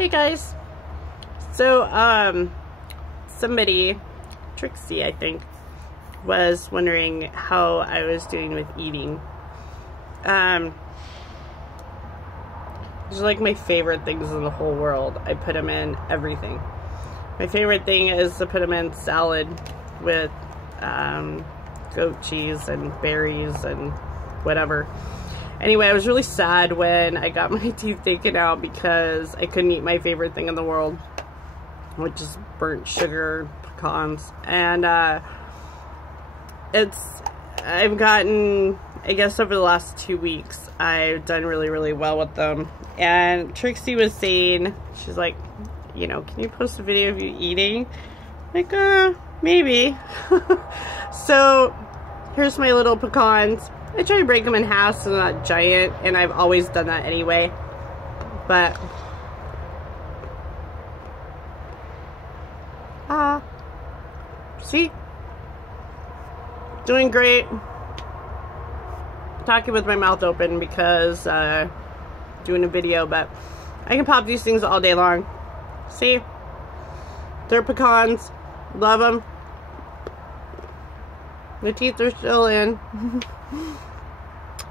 Hey guys. So somebody, Trixie I think, was wondering how I was doing with eating. These are like my favorite things in the whole world. I put them in everything. My favorite thing is to put them in salad with goat cheese and berries and whatever. Anyway, I was really sad when I got my teeth taken out because I couldn't eat my favorite thing in the world, which is burnt sugar pecans. And I've gotten, I guess over the last 2 weeks, I've done really well with them. And Trixie was saying, she's like, you know, can you post a video of you eating? I'm like, maybe. So here's my little pecans. I try to break them in half so they're not giant, and I've always done that anyway. But see? Doing great. Talking with my mouth open because doing a video, but I can pop these things all day long. See? They're pecans. Love them. The teeth are still in.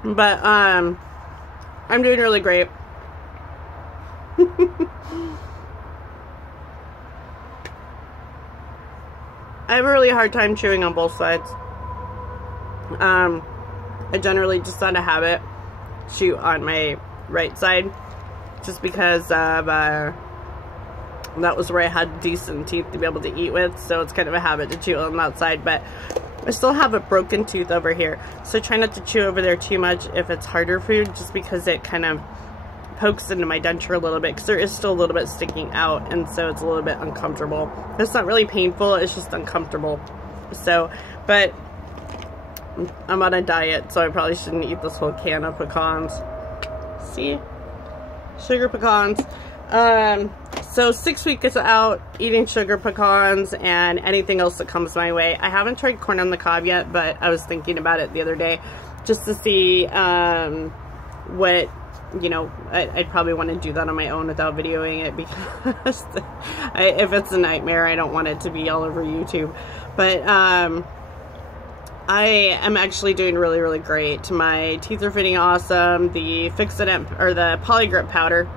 But I'm doing really great. I have a really hard time chewing on both sides. I generally just out of habit chew on my right side just because of that was where I had decent teeth to be able to eat with, so it's kind of a habit to chew on that side. But I still have a broken tooth over here, so try not to chew over there too much if it's harder food, just because it kind of pokes into my denture a little bit, because there is still a little bit sticking out, and so it's a little bit uncomfortable. It's not really painful, it's just uncomfortable. So, but I'm on a diet, so I probably shouldn't eat this whole can of pecans. See? Sugar pecans. So 6 weeks out eating sugar pecans and anything else that comes my way. I haven't tried corn on the cob yet, but I was thinking about it the other day just to see what, you know, I'd probably want to do that on my own without videoing it, because if it's a nightmare, I don't want it to be all over YouTube. But I am actually doing really great. My teeth are fitting awesome. The Fix-It or the PoliGrip powder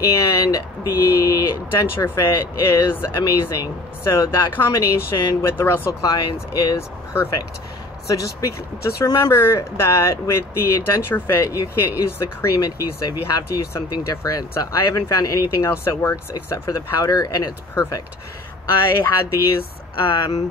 and the DensureFit is amazing. So that combination with the Russell Klein's is perfect. So just remember that with the DensureFit, you can't use the cream adhesive. You have to use something different. So I haven't found anything else that works except for the powder, and it's perfect. I had these, I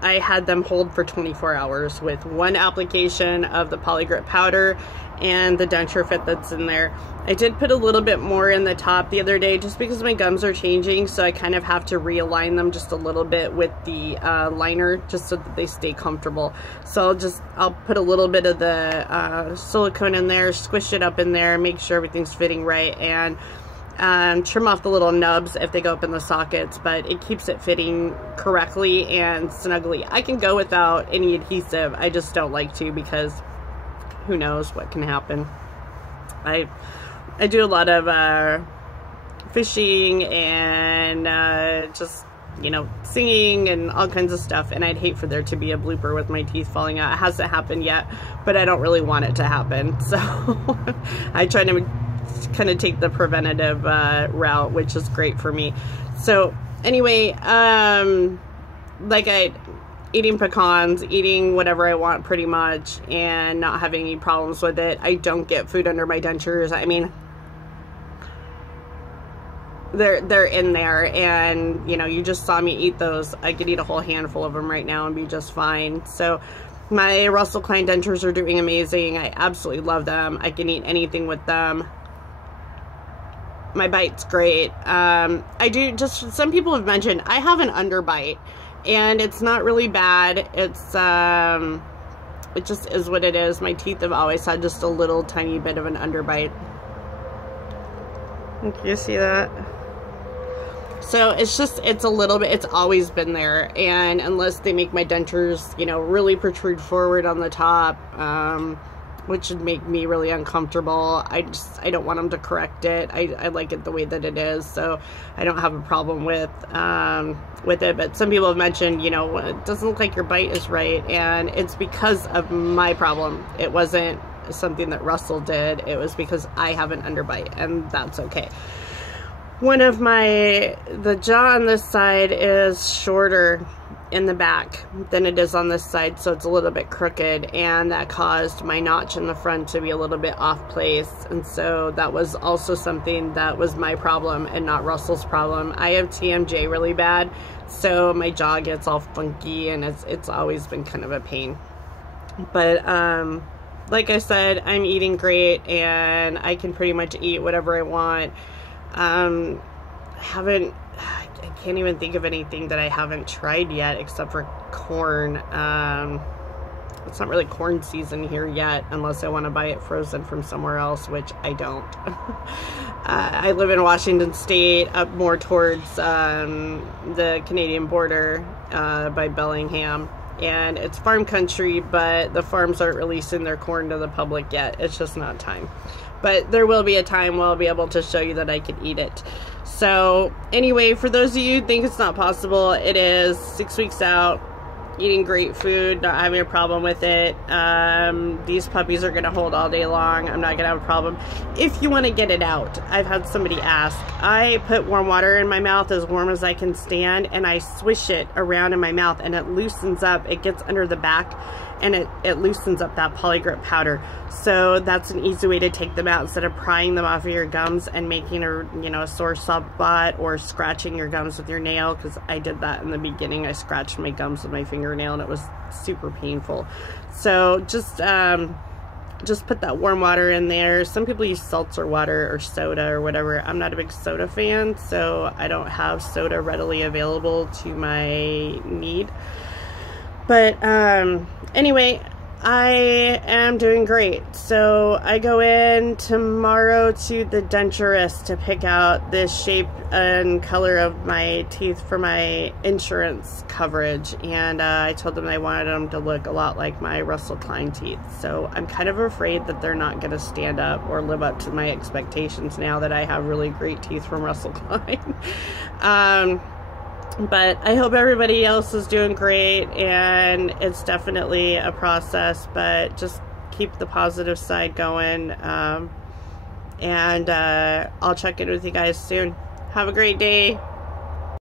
had them hold for 24 hours with one application of the PoliGrip powder and the DensureFit that's in there. I did put a little bit more in the top the other day just because my gums are changing, so I kind of have to realign them just a little bit with the liner just so that they stay comfortable. So I'll put a little bit of the silicone in there, squish it up in there, make sure everything's fitting right, and trim off the little nubs if they go up in the sockets, but it keeps it fitting correctly and snugly. I can go without any adhesive. I just don't like to, because who knows what can happen. I do a lot of fishing and just, you know, singing and all kinds of stuff, and I'd hate for there to be a blooper with my teeth falling out. It hasn't happened yet, but I don't really want it to happen, so I try to kind of take the preventative route, which is great for me. So anyway, like eating pecans, eating whatever I want pretty much, and not having any problems with it. I don't get food under my dentures. I mean, they're in there, and you know, you just saw me eat those. I could eat a whole handful of them right now and be just fine. So my Russell Klein dentures are doing amazing. I absolutely love them. I can eat anything with them. My bite's great. I do, just some people have mentioned I have an underbite, and it's not really bad. It's it just is what it is. My teeth have always had just a little tiny bit of an underbite. Can you see that? So it's a little bit, it's always been there, and unless they make my dentures, you know, really protrude forward on the top, which would make me really uncomfortable. I don't want them to correct it. I like it the way that it is, so I don't have a problem with it. But some people have mentioned, you know, it doesn't look like your bite is right, and it's because of my problem. It wasn't something that Russell did. It was because I have an underbite, and that's okay. The jaw on this side is shorter in the back than it is on this side, so it's a little bit crooked, and that caused my notch in the front to be a little bit off place, and so that was also something that was my problem and not Russell's problem. I have TMJ really bad, so my jaw gets all funky, and it's always been kind of a pain. But like I said, I'm eating great, and I can pretty much eat whatever I want. I can't even think of anything that I haven't tried yet except for corn. It's not really corn season here yet, unless I want to buy it frozen from somewhere else, which I don't. I live in Washington State, up more towards the Canadian border by Bellingham. And it's farm country, but the farms aren't releasing their corn to the public yet. It's just not time. But there will be a time where I'll be able to show you that I can eat it. So anyway, for those of you who think it's not possible, it is. 6 weeks out, eating great food, not having a problem with it. These puppies are gonna hold all day long. I'm not gonna have a problem. If you want to get it out, I've had somebody ask. I put warm water in my mouth, as warm as I can stand, and I swish it around in my mouth, and it loosens up. It gets under the back, and it loosens up that PoliGrip powder. So that's an easy way to take them out instead of prying them off of your gums and making a sore spot or scratching your gums with your nail, because I did that in the beginning. I scratched my gums with my fingernail, and it was super painful. So just put that warm water in there. Some people use seltzer water or soda or whatever. I'm not a big soda fan, so I don't have soda readily available to my need. But anyway, I am doing great. So I go in tomorrow to the denturist to pick out the shape and color of my teeth for my insurance coverage, and I told them I wanted them to look a lot like my Russell Klein teeth. So I'm kind of afraid that they're not going to stand up or live up to my expectations now that I have really great teeth from Russell Klein. But I hope everybody else is doing great, and it's definitely a process, but just keep the positive side going. And I'll check in with you guys soon. Have a great day.